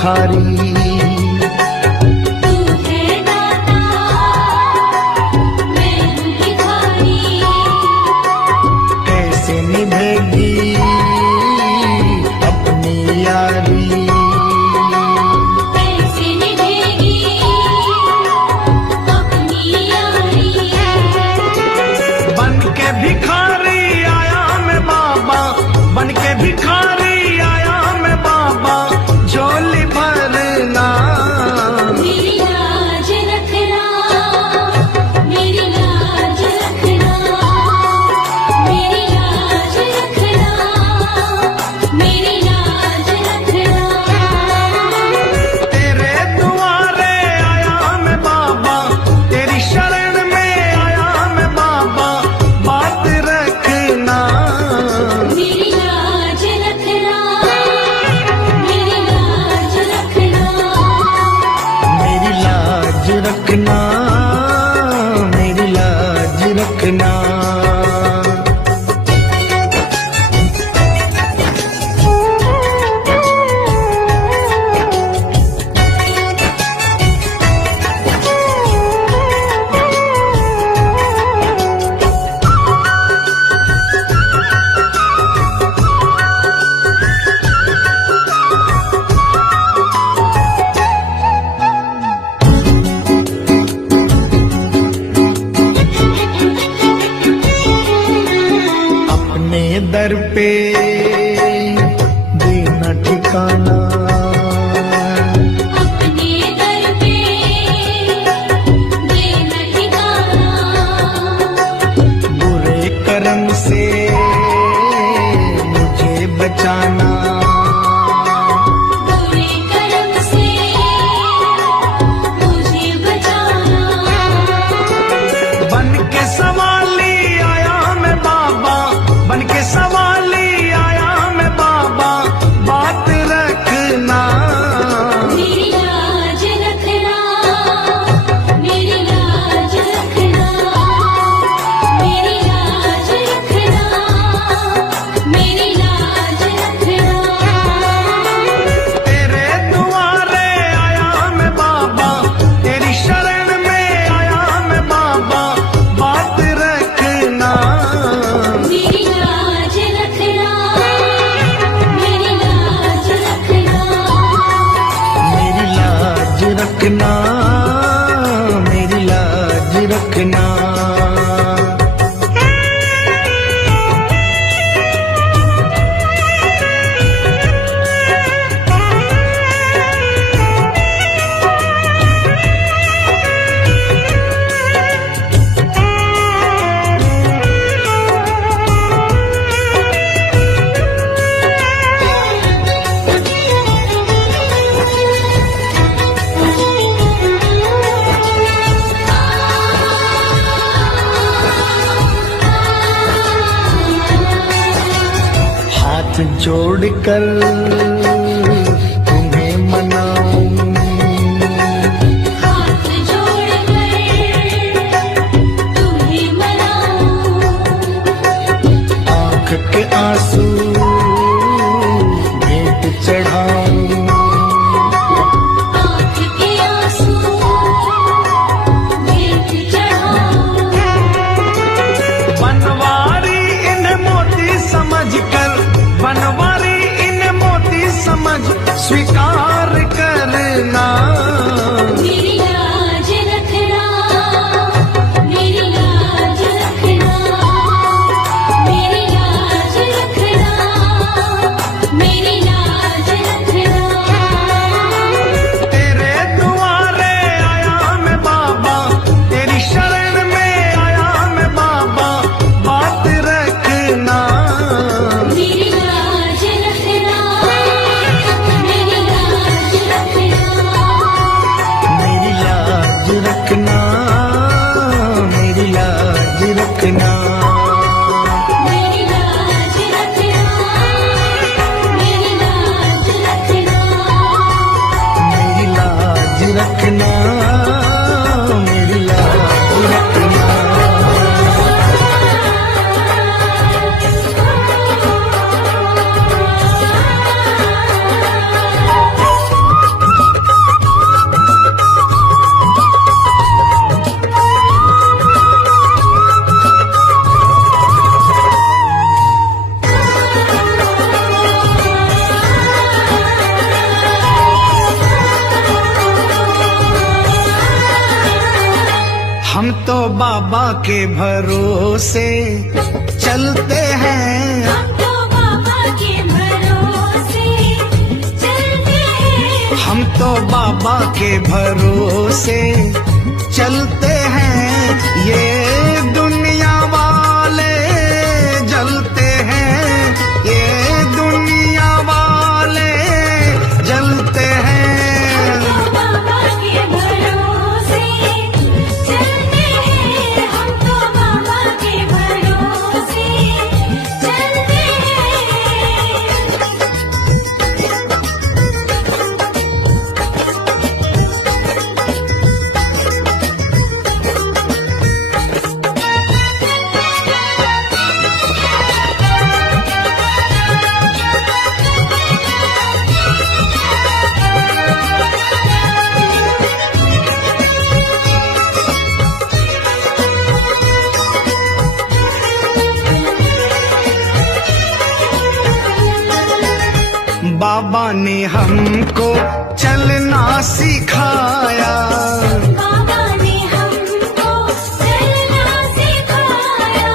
भिखारी। तू है दाता, मैं हूँ भिखारी। कैसे निभेगी अपनी यारी। कैसे निभेगी अपनी यारी। बन के भिखारी आया मैं बाबा, बन के भिखारी आया मैं बाबा, झोली भरना। मेरी लाज रखना, मेरी लाज रखना, मेरी लाज रखना, मेरी लाज रखना। तेरे दुआरे आया मैं बाबा, तेरी शरण में आया मैं बाबा, बात रखना। मेरी लाज रखना, मेरी लाज रखना। मेरी लाज रखना, मेरी लाज रखना। अपने दर पे देना ठिकाना। अपने दर पे देना ठिकाना। बुरे कर्म से मुझे बचाना। बुरे कर्म से मुझे बचाना। बन के सवाली आया मैं बाबा, बन के सवाली आया मैं बाबा, बात रखना। मेरी लाज रखना, मेरी लाज रखना, मेरी लाज रखना, मेरी लाज रखना। तेरे दुआरे आया मैं बाबा, तेरी शरण में आया मैं बाबा, बात रखना। मेरी लाज रखना, मेरी लाज रखना। मेरी लाज रखना, मेरी लाज रखना। हाथ जोड़कर तुम्हें मनाऊं। हाथ जोड़कर तुम्हें मनाऊं। आंख के आंसू भेंट चढ़ाऊं। आँख के आंसू भेंट चढ़ाऊं। बनवारी इन्हें मोती समझकर, बनवारी इन्हें मोती समझ स्वीकार करना। मेरी लाज रखना, मेरी लाज रखना, मेरी लाज रखना, मेरी लाज रखना। तेरे दुआरे आया मैं बाबा, तेरी शरण में आया मैं बाबा, बात रखना। मेरी लाज रखना, मेरी लाज रखना। मेरी लाज रखना, मेरी लाज रखना। मेरी लाज रखना, मेरी लाज रखना। मेरी लाज रखना, मेरी लाज रखना। हम तो बाबा के भरोसे चलते हैं। हम तो बाबा के भरोसे चलते हैं। हम तो बाबा के भरोसे चलते हैं। ये दुनिया वाले जलते हैं, ये दुनिया वाले जलते हैं। हम तो बाबा के भरोसे चलते हैं। हम तो बाबा के भरोसे चलते बाबा ने हमको चलना सिखाया। बाबा ने हमको चलना सिखाया।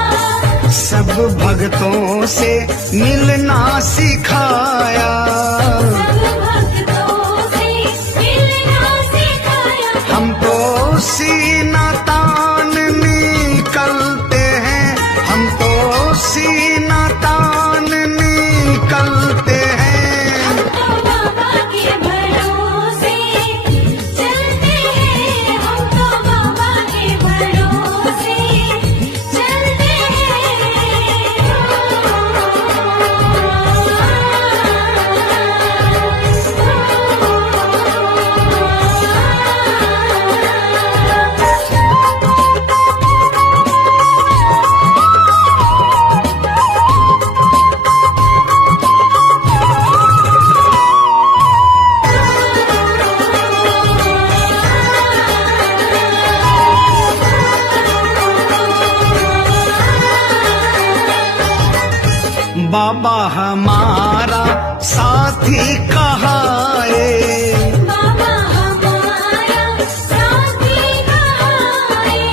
सब भक्तों से मिलना सिखाया। सब भक्तों से मिलना सिखाया। हम तो सीना तान निकलते हैं, हम तो सीना तान निकलते हैं। हम तो बाबा के भरोसे चलते हैं। हम तो बाबा के भरोसे चलते बाबा हमारा साथी कहाए। बाबा हमारा साथी कहाए।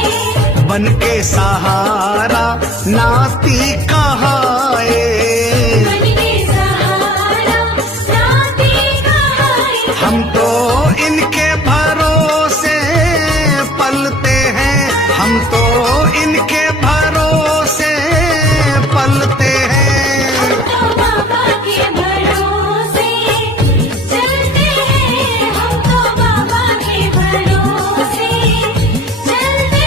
बन के सहारा नाती कहाए। बन के सहारा नाती कहाए। हम तो इनके भरोसे पलते हैं, हम तो इनके भरोसे पलते हैं। हम तो बाबा के भरोसे चलते हैं। हम तो बाबा के भरोसे चलते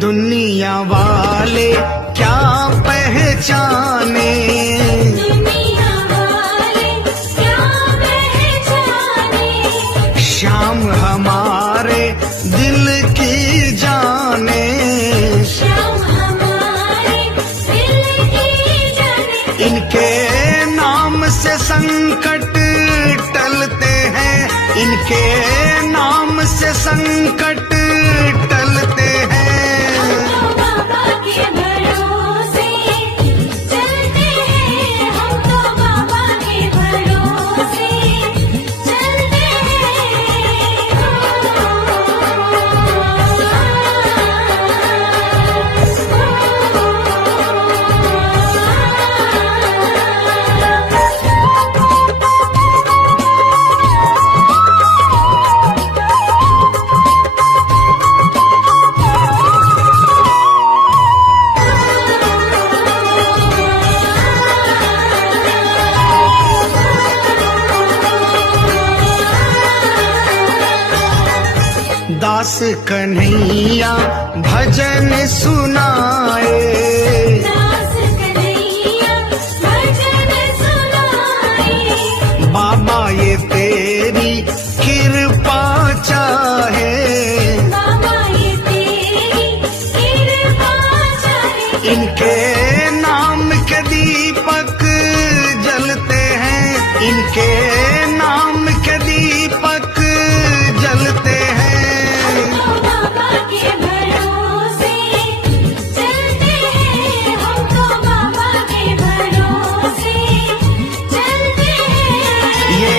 दुनिया वाले क्या पहचाने। दुनिया वाले क्या पहचाने। श्याम हमारे दिल की जाने। श्याम हमारे दिल की जाने। इनके नाम से संकट टलते हैं, इनके नाम से संकट टलते हैं। हम तो बाबा के भरोसे चलते हैं। हम तो बाबा के भरोसे चलते दास कन्हैया भजन सुनाए। दास कन्हैया भजन सुनाए। बाबा ये तेरी कृपा चाहे। जिनके नाम के दीपक जलते हैं, तो बाबा के भरोसे चलते हैं, हम तो बाबा के भरोसे चलते हैं। ये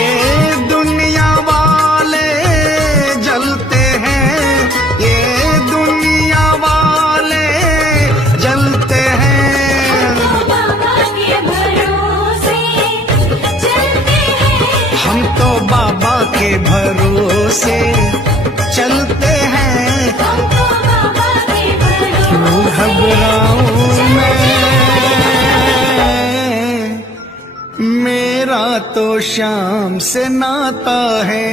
दुनिया वाले जलते हैं, ये दुनिया वाले जलते हैं, तो बाबा के भरोसे चलते हैं। हम तो बाबा के भरोसे चलते हैं। हम तो बाबा के भरोसे क्यों घबराऊं मैं, मेरा तो शाम से नाता है।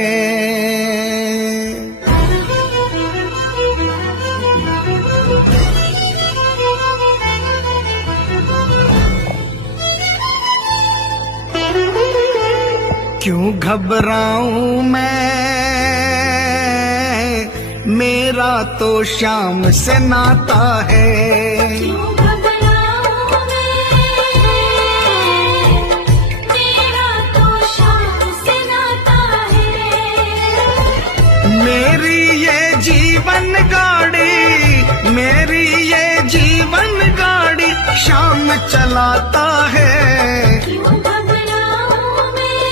क्यों घबराऊं मैं, मेरा तो शाम से नाता है। क्यों घबराऊं मैं, मेरा तो शाम से नाता है। मेरी ये जीवन गाड़ी, मेरी ये जीवन गाड़ी शाम चलाता है। क्यों घबराऊं मैं,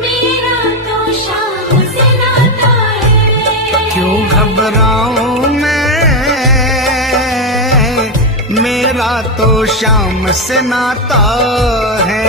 मेरा तो शाम से नाता है। क्यों घबराऊं मैं, मेरा तो शाम से नाता है।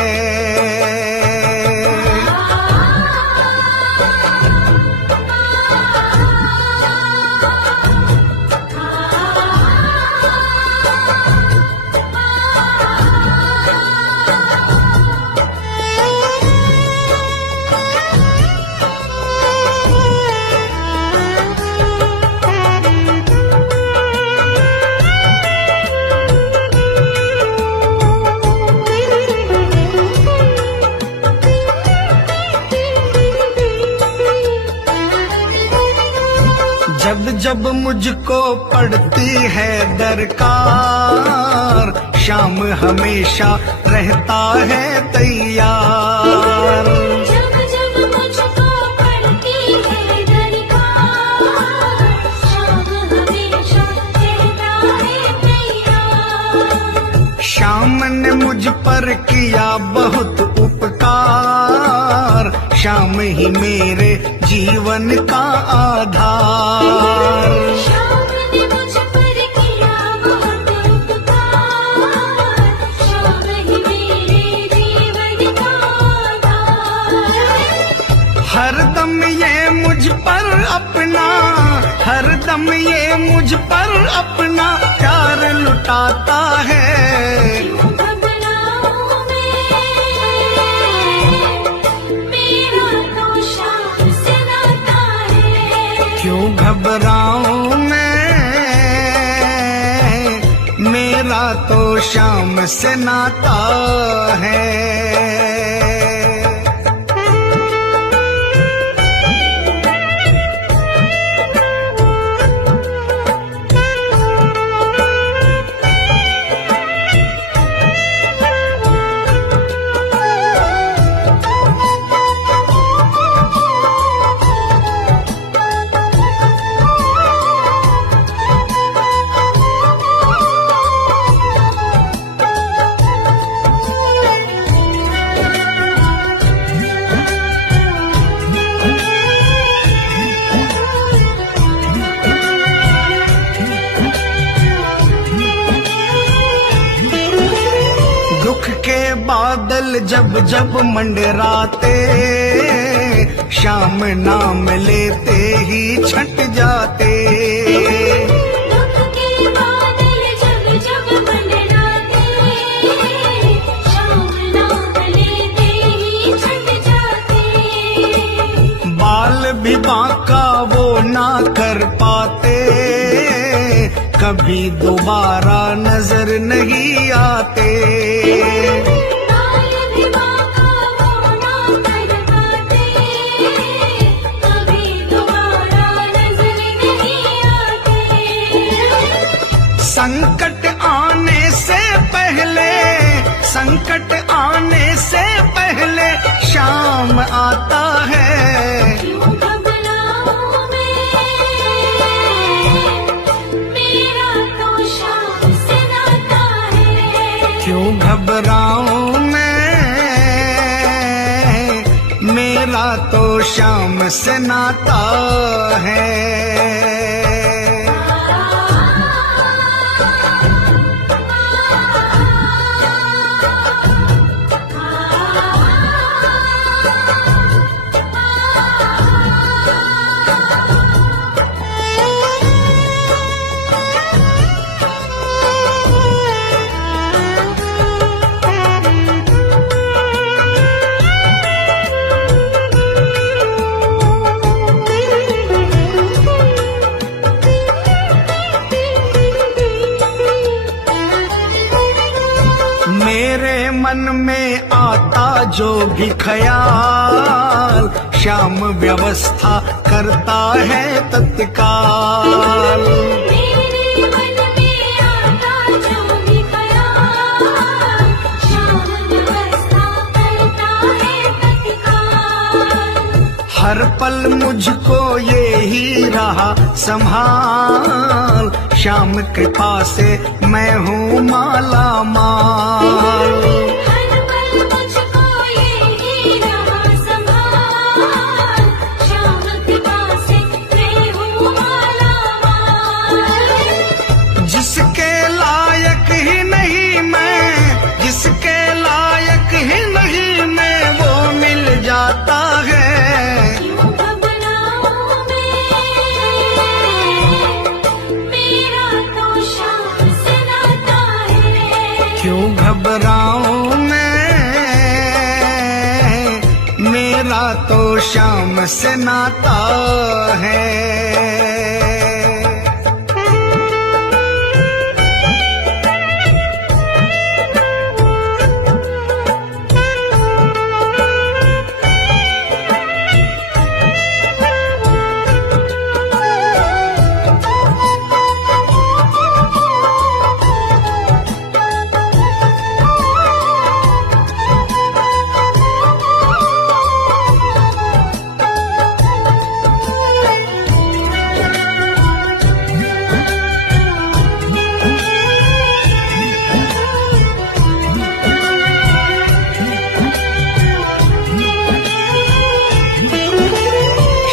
जब जब मुझको पड़ती है दरकार, शाम हमेशा रहता है तैयार। जब जब मुझको पड़ती है दरकार, शाम हमेशा रहता है तैयार। शाम ने मुझ पर किया बहुत उपकार, शाम ही मेरे जीवन का आधार। शाम ने मुझ पर किया बहुत उपकार, शाम ही मेरे जीवन का आधार। हरदम ये मुझ पर अपना, हरदम ये मुझ पर अपना प्यार लुटाता है। क्यों घबराऊं मैं, मेरा तो शाम से नाता है। क्यों घबराऊं मैं, मेरा तो शाम से नाता है। दुख के बादल जब जब मंडराते, शाम नाम लेते ही छट जाते। दुख के बादल जब जब मंडराते, शाम नाम लेते ही छट जाते। बाल भी बांका वो ना कर पाते, कभी दोबारा नजर नहीं आते। बाल भी बांका वो ना कर पाते, कभी दोबारा नजर नहीं आते। संकट आने से मेरा तो शाम से नाता है। मेरे मन में आता जो भी ख्याल, श्याम व्यवस्था करता है तत्काल। मेरे मन में आता जो भी ख्याल, श्याम व्यवस्था करता है तत्काल। हर पल मुझको ये ही रहा संभाल, श्याम कृपा से मैं हूँ माला माल। हर पल मुझको ये ही रहा संभाल, श्याम कृपा से मैं हूँ माला माल। जिसके लायक ही नहीं मैं, जिसके लायक ही नहीं मैं, वो मिल जाता है। क्यों घबराऊं मैं, मेरा तो शाम से नाता है। क्यों घबराऊं मैं, मेरा तो शाम से नाता है।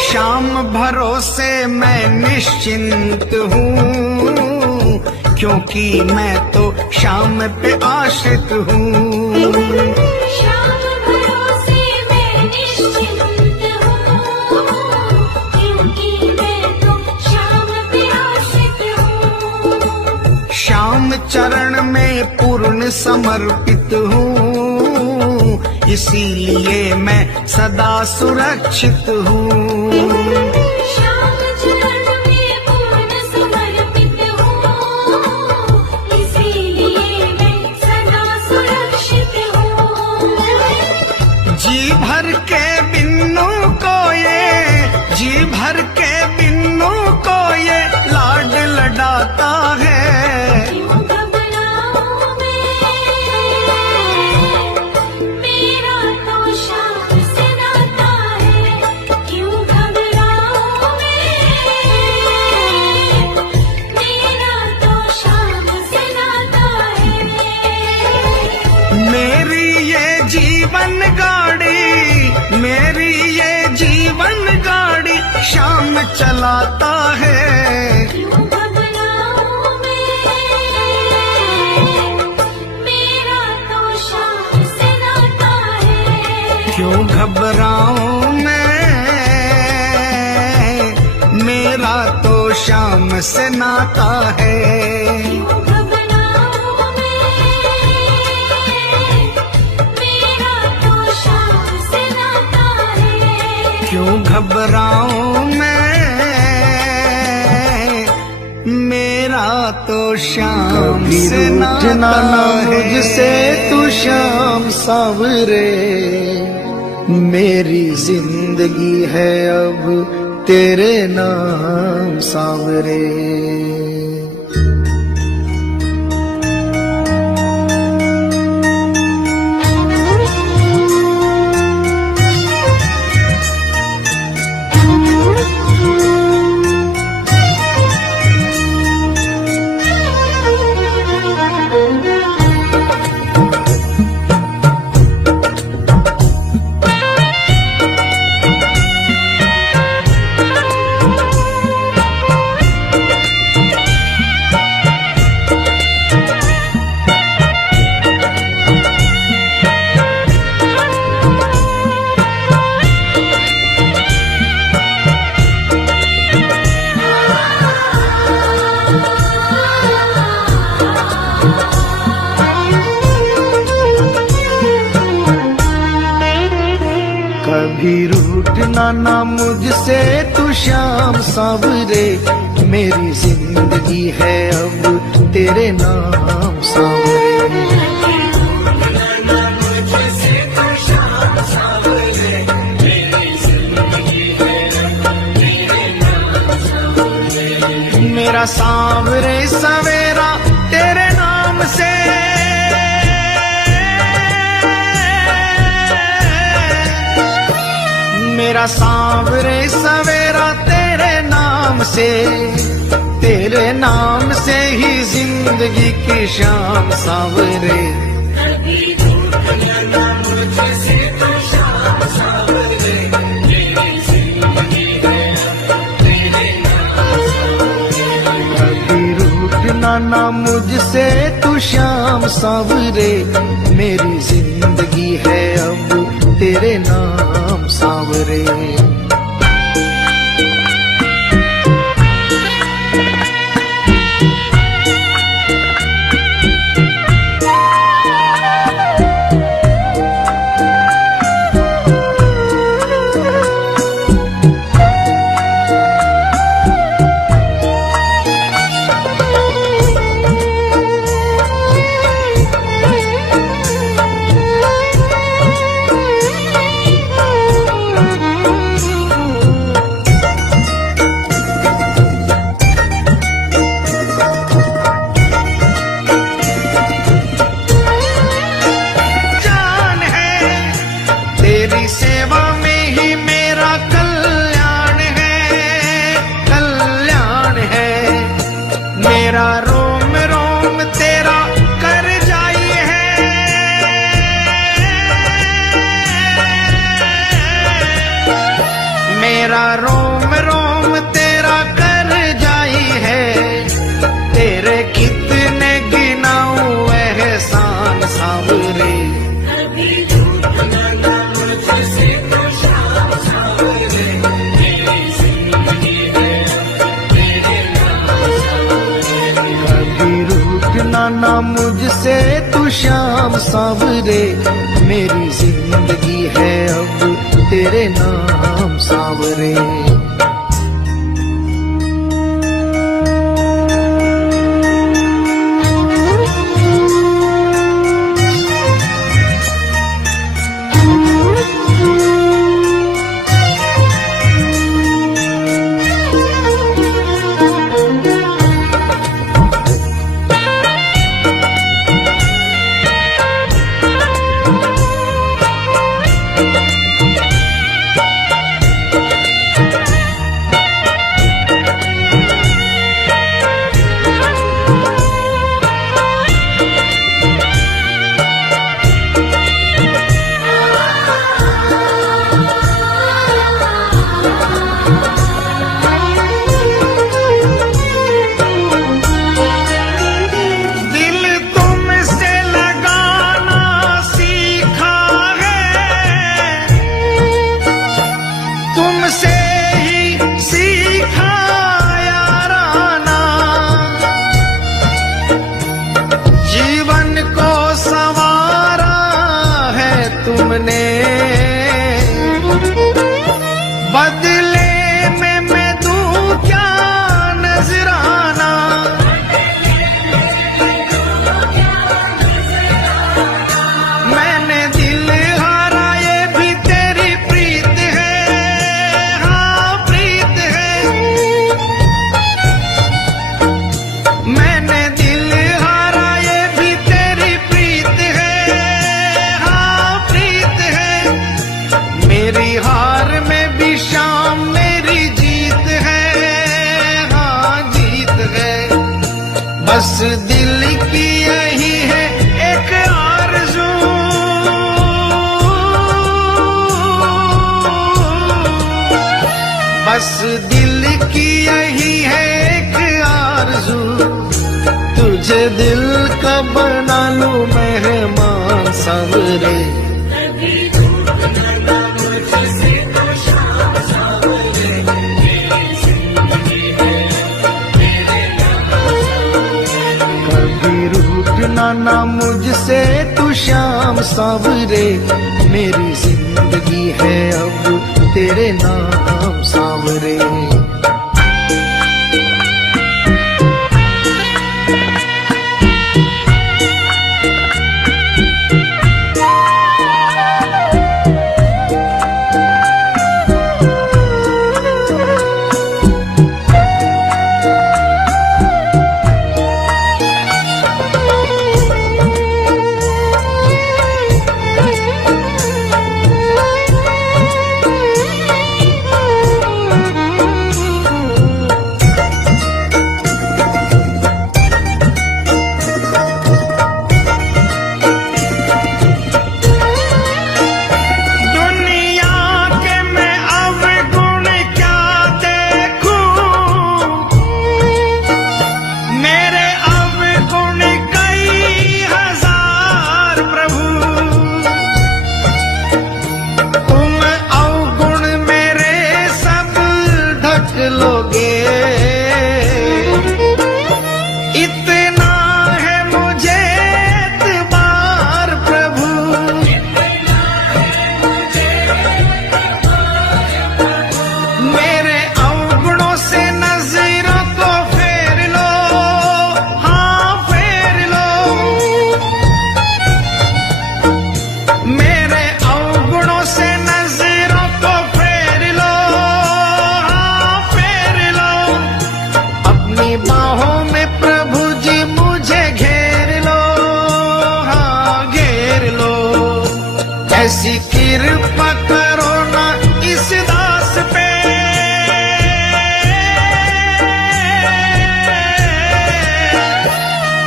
श्याम भरोसे मैं निश्चिंत हूँ, क्योंकि मैं तो श्याम पे आश्रित हूँ। श्याम भरोसे मैं निश्चिंत हूँ, क्योंकि मैं तो श्याम पे आश्रित हूँ। श्याम चरण में पूर्ण समर्पित हूँ, इसीलिए मैं सदा सुरक्षित हूँ। श्याम चरण में पूर्ण समर्पित हूँ, इसीलिए मैं सदा सुरक्षित हूँ। जी भर के बिन्नू को ये, जी भर के बिन्नू को ये लाड लडाता है। क्यों घबराऊं मैं, मेरा तो शाम से नाता है। क्यों घबराऊं मैं, मेरा तो शाम से नाता है। मेरी ये जीवन गाड़ी, मेरी ये जीवन गाड़ी श्याम चलाता है। क्यों घबराऊं मैं, मेरा तो शाम से नाता है। क्यों घबराऊं मैं, मेरा तो श्याम से नाता है। क्यों घबराऊं मैं, मेरा तो शाम से नाता है। क्यों घबराऊं मैं, मेरा तो श्याम से नाता है। मुझसे तू शाम सावरे, मेरी जिंदगी है अब तेरे नाम सावरे। कभी रूठना ना मुझसे तू श्याम सांवरे, मेरी जिंदगी है अब तेरे नाम सांवरे। मेरा सांवरे सवेरा तेरे नाम से, मेरा सांवरे सवेरा तेरे नाम से, तेरे नाम से ही जिंदगी की शाम सांवरे। ना मुझसे तू श्याम सांवरे, मेरी जिंदगी है अब तेरे नाम सांवरे। मेरा रोम रोम तेरा कर जाई है, मेरा रोम रोम तेरा कर जाई है, तेरे कितने गिनाऊं एहसान सांवरे। ना मुझसे तू श्याम सांवरे, मेरी जिंदगी है अब तेरे नाम सांवरे। बदले में मैं दूं क्या नजराना, मैंने दिल हारा ये भी तेरी प्रीत है, हाँ प्रीत है। मैंने दिल हारा ये भी तेरी प्रीत है, हाँ प्रीत है। मेरी हार में भी शाम मेरी जीत है, हाँ जीत है। बस दिल की यही है एक आरज़ू, बस दिल की यही है एक आरज़ू, तुझे दिल का बना लूं मेहमान सांवरे। ना मुझसे तू श्याम सांवरे, मेरी जिंदगी जिंदगी है अब तेरे नाम सांवरे। ऐसी कृपा करो ना इस दास पे,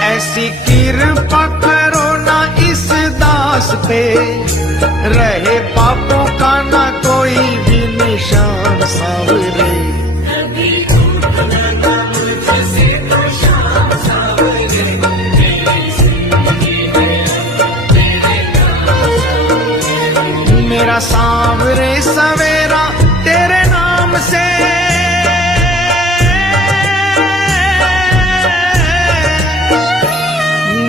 ऐसी कृपा करो ना इस दास पे, रहे पापों का ना कोई भी निशान सांवरे। मेरा सांवरे सवेरा तेरे नाम से,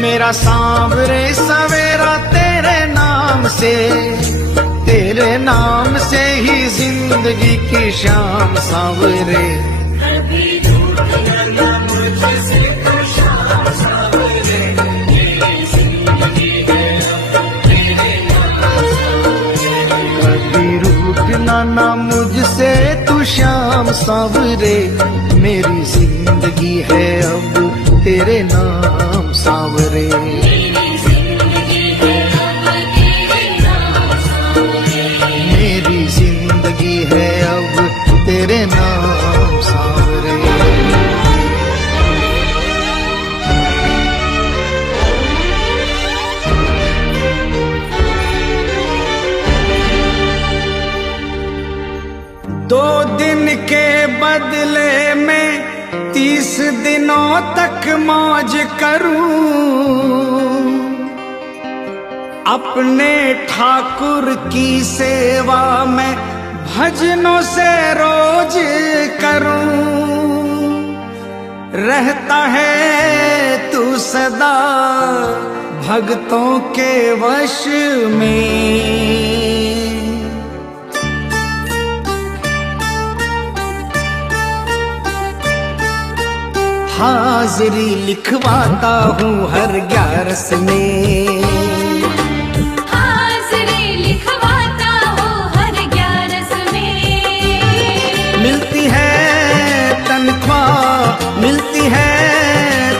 मेरा सांवरे सवेरा तेरे नाम से, तेरे नाम से ही जिंदगी की शाम सांवरे। ना मुझसे तू श्याम सांवरे, मेरी जिंदगी है अब तेरे नाम सांवरे। मेरी जिंदगी है अब तेरे नाम सांवरे। दो दिन के बदले में 30 दिनों तक मौज करूं, अपने ठाकुर की सेवा में भजनों से रोज करूं। रहता है तू सदा भक्तों के वश में, हाजिरी लिखवाता हूँ हर 11 में, हाजिरी लिखवाता हूँ हर 11 में। मिलती है तनख्वाह, मिलती है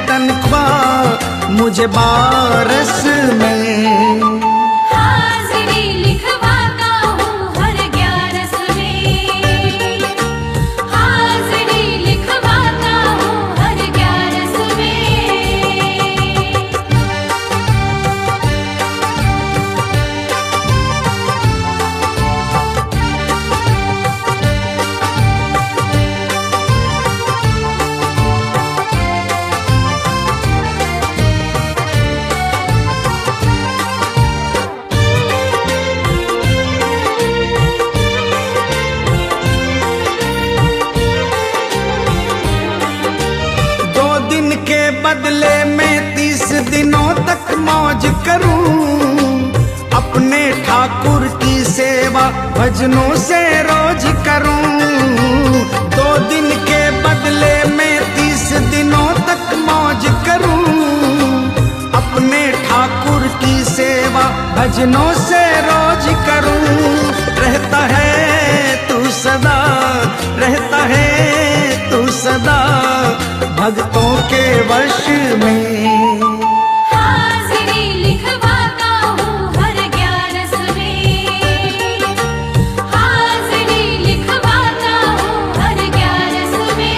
तनख्वाह मुझे 12 में। हाजिरी लिखवाता हूँ हर 11 में, हाजिरी लिखवाता हूँ हर 11 में। बदले में 30 दिनों तक मौज करूं, अपने ठाकुर की सेवा भजनों से रोज करूं। 2 दिन के बदले में 30 दिनों तक मौज करूं। अपने ठाकुर की सेवा भजनों से रोज करूं। रहता है तू सदा, रहता है तू सदा भक्तों के वश में। हाजिरी लिखवाता हूँ हर 11 में, हाजिरी लिखवाता हूँ हर 11 में।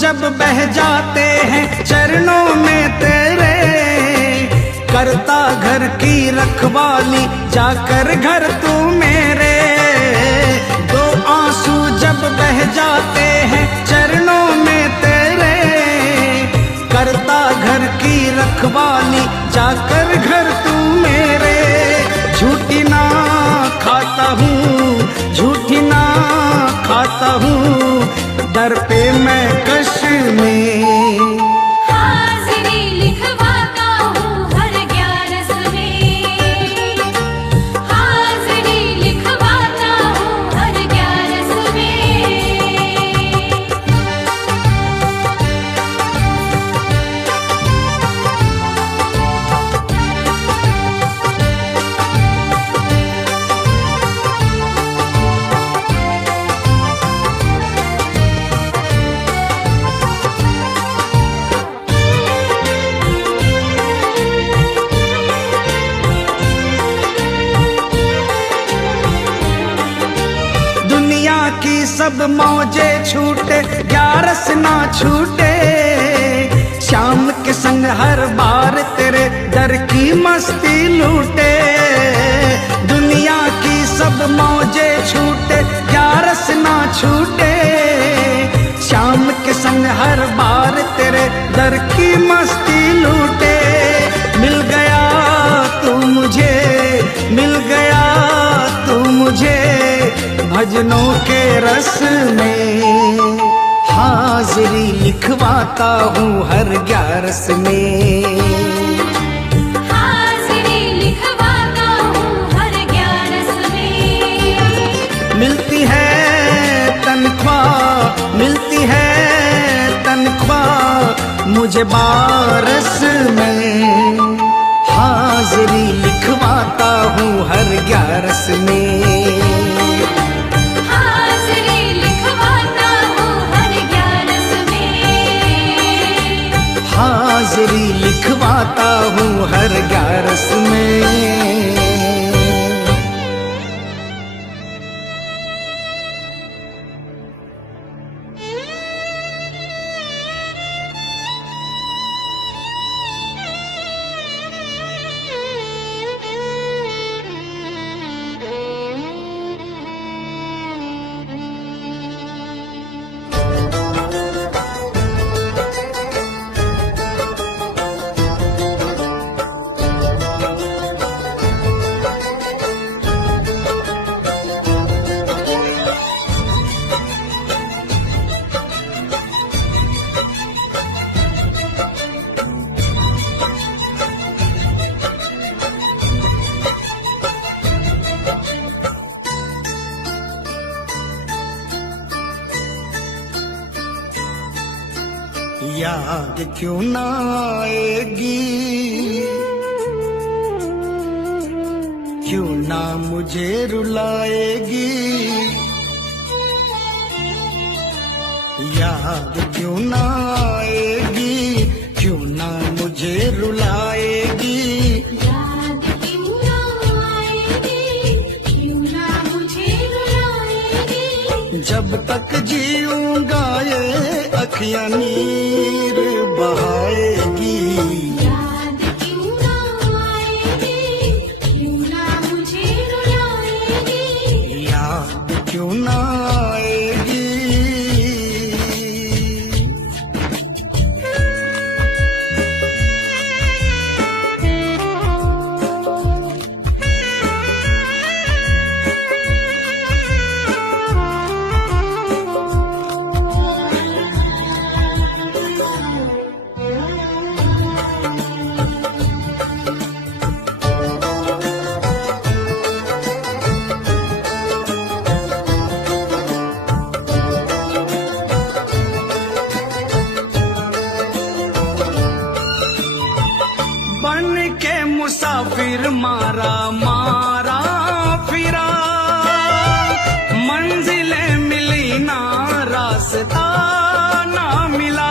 जब बह जाते हैं चरणों में तेरे, करता घर की रखवाली जाकर घर तू मेरे। 2 आंसू जब बह जाते हैं चरणों में तेरे, करता घर की रखवाली जाकर घर तू मेरे। झूठी ना खाता हूँ, झूठी ना खाता हूँ, दर पे मैं कश में। हाजिरी लिखवाता हूँ हर 11 में, हाजिरी लिखवाता हूँ हर 11 में। की सब मौजे छूटे 11 ना छूटे। शाम के संग हर बार तेरे दर की मस्ती लूटे। दुनिया की सब मौजे छूटे 11 ना छूटे। शाम के संग हर बार तेरे दर की मस्ती लूटे। मिल गया तू मुझे, मिल गया तू मुझे भजनों के रस में। हाजिरी लिखवाता हूँ हर 11 में, हाजिरी लिखवाता हूँ हर 11 में। मिलती है तनख्वाह, मिलती है तनख्वाह मुझे 12 में। हाजिरी लिखवाता हूँ हर 11 में, हाजिरी लिखवाता हूँ हर 11 में। हाजिरी लिखवाता हूँ हर 11 में। याद क्यों ना आएगी, क्यों ना मुझे रुलाएगी। याद क्यों ना आएगी, क्यों ना मुझे रुलाएगी। याद क्यों ना आएगी, क्यों ना मुझे रुलाएगी। जब तक जीऊंगा ये अखियां नीर मुसाफिर मारा मारा फिरा, मंजिलें मिली ना रास्ता ना मिला,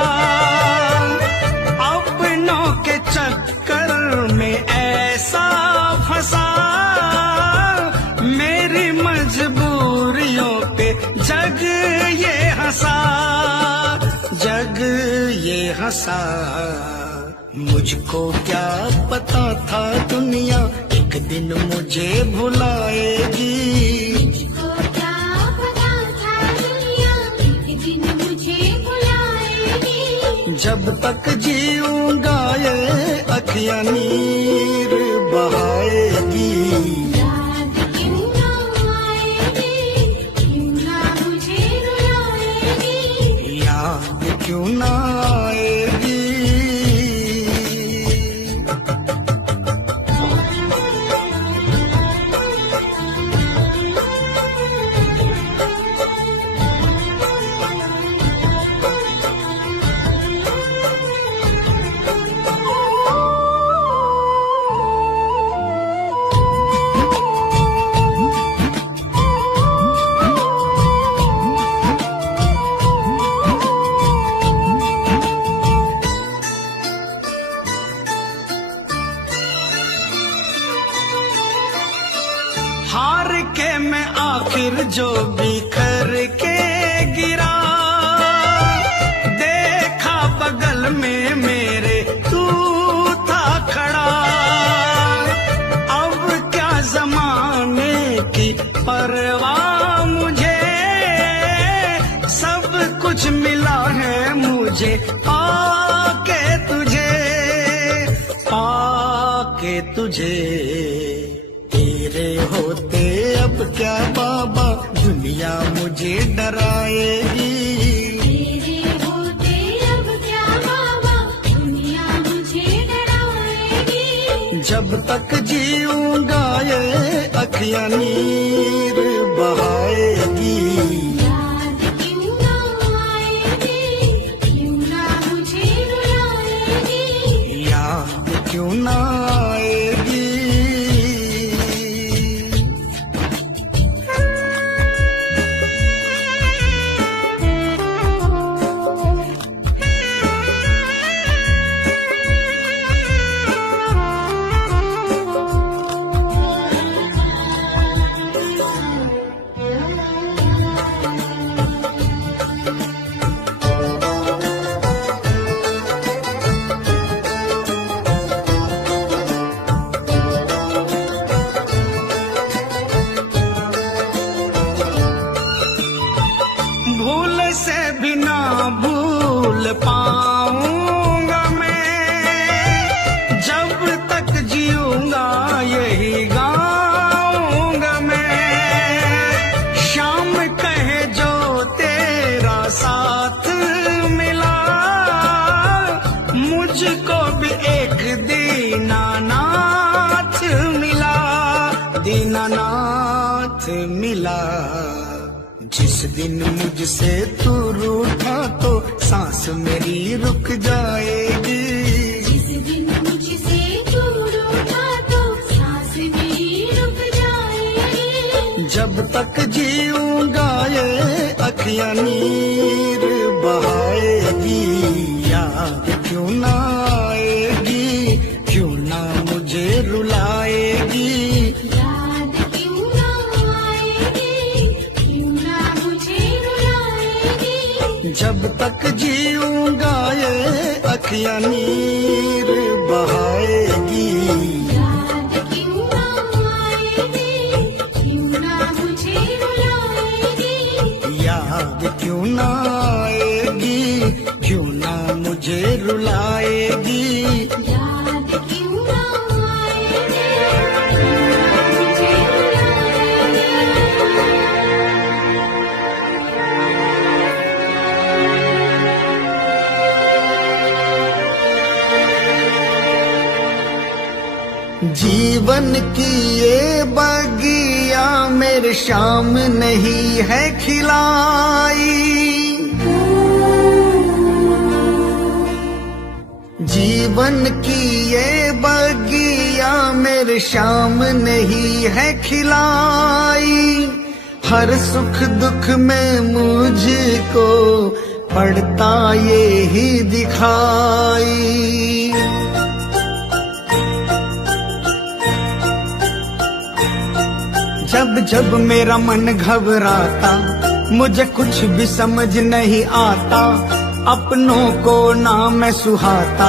अपनों के चक्कर में ऐसा फंसा, मेरी मजबूरियों पे जग ये हंसा, जग ये हंसा। मुझको क्या पता था दुनिया एक दिन मुझे भुलाएगी, मुझको क्या पता था दुनिया एक दिन मुझे बुलाएगी। जब तक जीऊंगा ये अखियां नीर बहाएगी, याद क्यों ना आएगी, क्यों ना मुझे रुलाएगी। याद क्यों ना आएगी। हार के मैं आखिर जो बिखर के गिरा, देखा बगल में मेरे तू था खड़ा, अब क्या जमाने की परवाह मुझे, सब कुछ मिला है मुझे पाके तुझे, पाके तुझे। तेरे होते अब क्या बाबा दुनिया मुझे डराएगी, तेरे होते अब क्या बाबा दुनिया मुझे डराएगी। जब तक जीऊंगा ये अखियां नीर बहाएगी, याद क्यों ना आएगी, क्यों ना मुझे रुलाएगी। याद क्यों ना आएगी। भूल से भी ना भूल पाऊंगा मैं, जब तक जीऊंगा यही गाऊंगा मैं। शाम कहे जो तेरा साथ मिला, मुझको भी एक दीनानाथ मिला, दीनानाथ मिला। जिस दिन मुझसे तू रूठा तो सांस मेरी रुक जाएगी, जिस दिन मुझसे दूर उठा तो सांस मेरी रुक जाएगी। जब तक जीऊंगा ये अखियां नीर बहाएगी, याद क्यों ना आएगी, क्यों ना मुझे रुलाएगी। याद क्यों ना आएगी, क्यों ना मुझे रुलाएगी। जब तक जीऊंगा ये अखियां नीर बहाएगी, याद क्यों ना आएगी, क्यों ना मुझे रुलाएगी। याद क्यों ना आएगी, क्यों ना मुझे रुलाएगी। याद क्यों ना आएगी, क्यों ना मुझे रुलाएगी। जीवन की ये बगिया मेरे शाम नहीं है खिलाई, जीवन की ये बगिया मेरे श्याम ने ही है खिलाई, हर सुख दुख में मुझको पड़ता ये ही दिखाई। जब जब मेरा मन घबराता, मुझे कुछ भी समझ नहीं आता, अपनों को ना मैं सुहाता,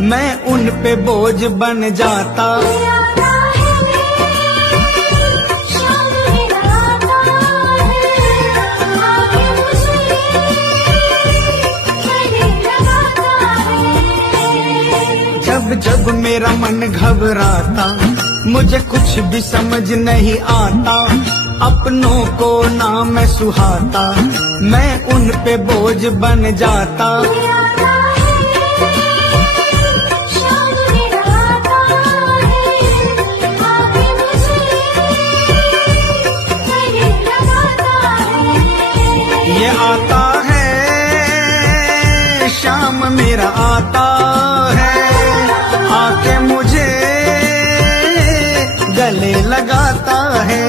मैं उन पे बोझ बन जाता। जब जब मेरा मन घबराता, मुझे कुछ भी समझ नहीं आता, अपनों को ना मैं सुहाता, मैं उन पे बोझ बन जाता। ये आता है शाम मेरा आता है, आके मुझे गले लगाता है।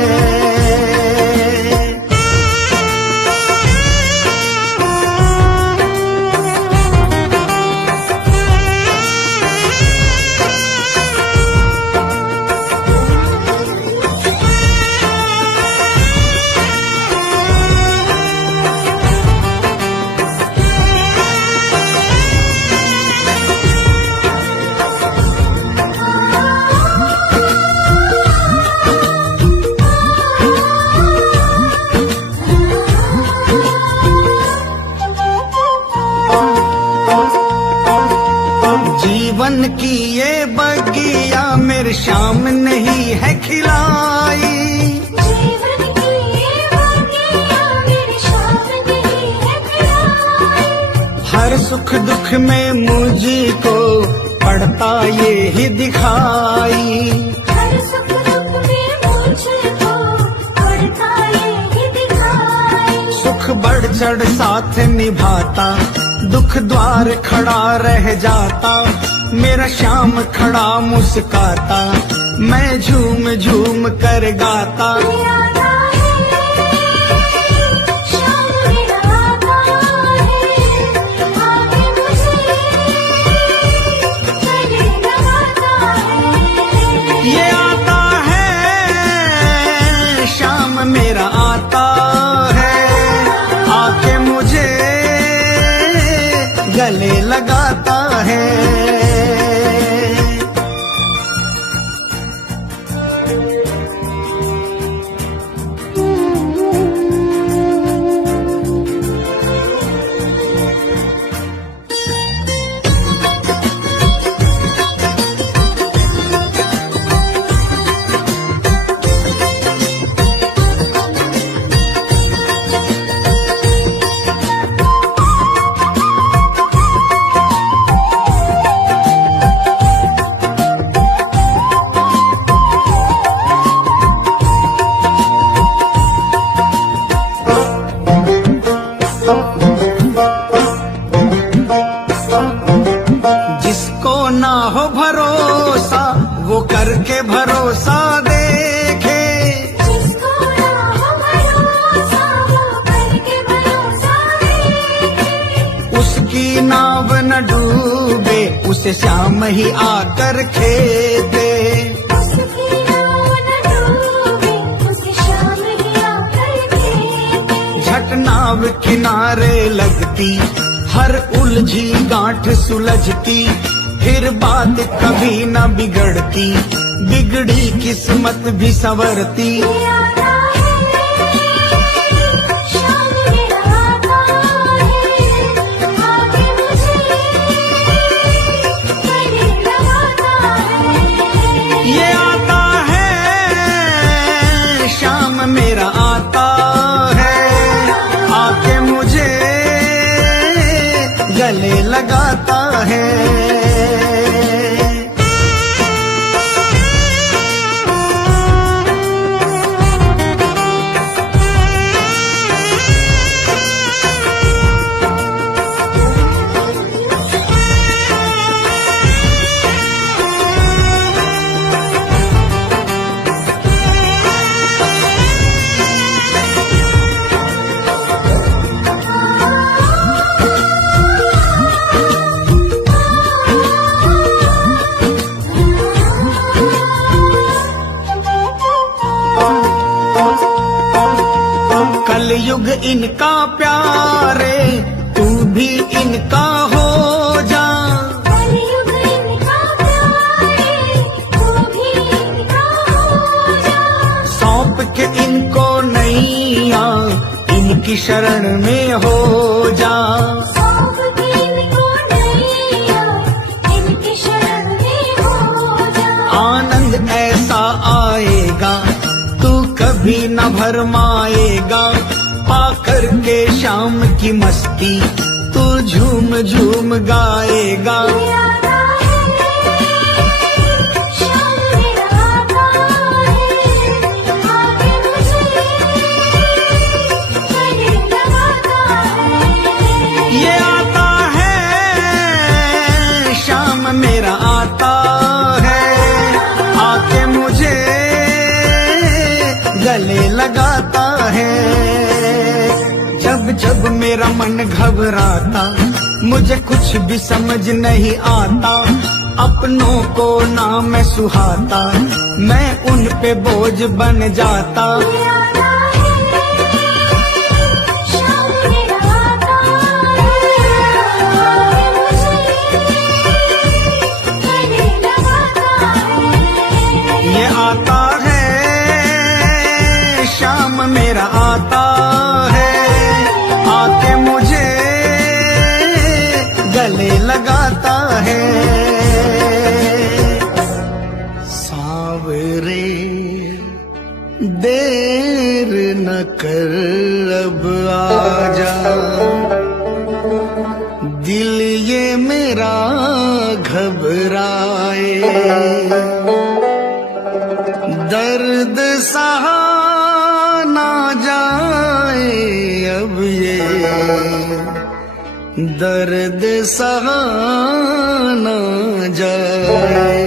जीवन की ये बगिया मेरे श्याम नहीं है खिलाई, जीवन की ये बगिया मेरे श्याम नहीं है खिलाई, हर सुख दुख में मुझको पड़ता ये ही दिखाई। हर सुख दुख में मुझको पड़ता ये ही दिखाई, सुख बढ़ चढ़ साथ निभाता, दुख द्वार खड़ा रह जाता, मेरा श्याम खड़ा मुस्काता, मैं झूम झूम कर गाता। ये आता है शाम मेरा आता है, आके मुझे गले लगाता है। जिसको ना हो भरोसा वो करके भरोसा देखे, जिसको ना हो भरोसा वो करके भरोसा देखे, उसकी नाव न डूबे उसे श्याम ही आकर खेते। उसकी नाव न डूबे उसे श्याम ही आकर खेते, झट नाव किनारे लगती, हर उलझी गांठ सुलझती, फिर बात कभी न बिगड़ती, बिगड़ी किस्मत भी संवरती। ये आता है शाम मेरा आता है, आके मुझे गले लगाता है। इनका प्यारे, तू भी इनका हो जा। कलयुग इनका प्यारे, तू भी इनका हो जा। सौंप के इनको नैया, इनकी शरण में हो जा। सौंप के इनको नैया, इनकी शरण में हो जा। आनंद ऐसा आएगा तू कभी न भरमाएगा, पाकर के शाम की मस्ती तू झूम झूम गाएगा। आता है शाम मेरा आता है, आगे मुझे गले लगाता है। ये आता है शाम मेरा आता है, आके मुझे गले लगाता है। जब जब मेरा मन घबराता, मुझे कुछ भी समझ नहीं आता, अपनों को ना मैं सुहाता, मैं उन पे बोझ बन जाता। आता है शाम मेरा आता है, आगे मुझे गले लगाता है। ये आता है शाम मेरा आता है, आके मुझे गले लगाता है। सावरे देर न कर अब आजा, दिल ये मेरा घबराए, दर्द सहा ना जाए अब ये, दर्द सहा ना जाए।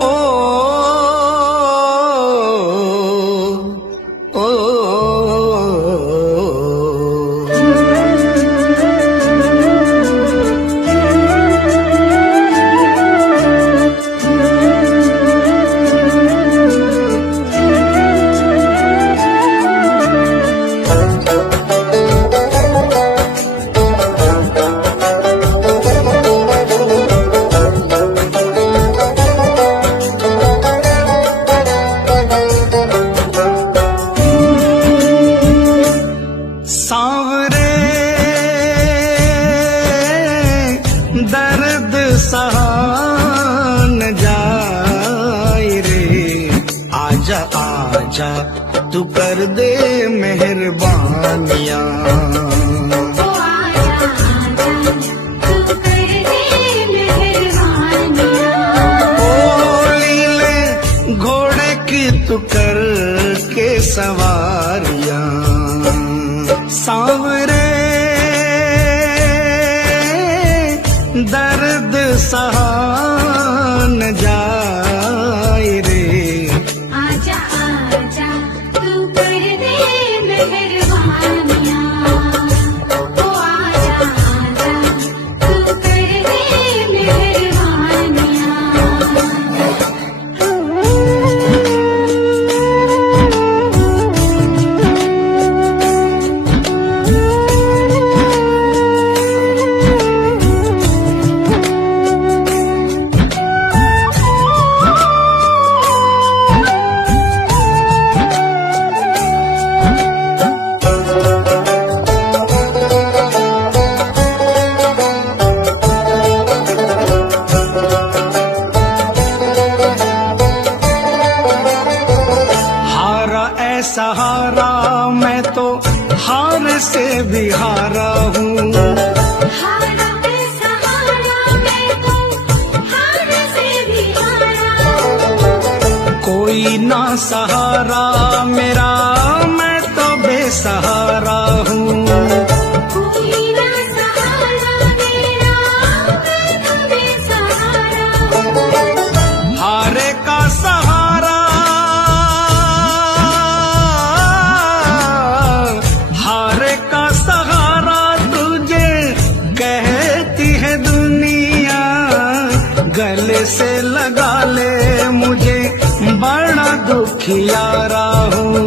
ओ, ओ, ओ, सांवरे दर्द सहा न जाए रे, आजा आजा तू कर दे मेहरबानियां। ओ आजा आजा, तू कर दे मेहरबानियां। ओ लीले घोड़े की तू कर के सवारियां। सांवरे दर्द सहा न जाए रे, आजा आजा, तू कर दे मेहरबानियां। ओ आजा आजा, तू कर दे मेहरबानियां। सहारा मैं तो हार से भी हारा हूँ, हारा है सहारा, मैं तो हार से भी हारा। कोई ना सहारा मेरा, मैं तो बेसहारा हूँ। कोई ना सहारा मेरा, मैं तो बेसहारा। हारे का सहारा, हारे का सहारा तुझे कहती है दुनिया, गले से लगा ले मुझे बड़ा दुखियारा हूँ।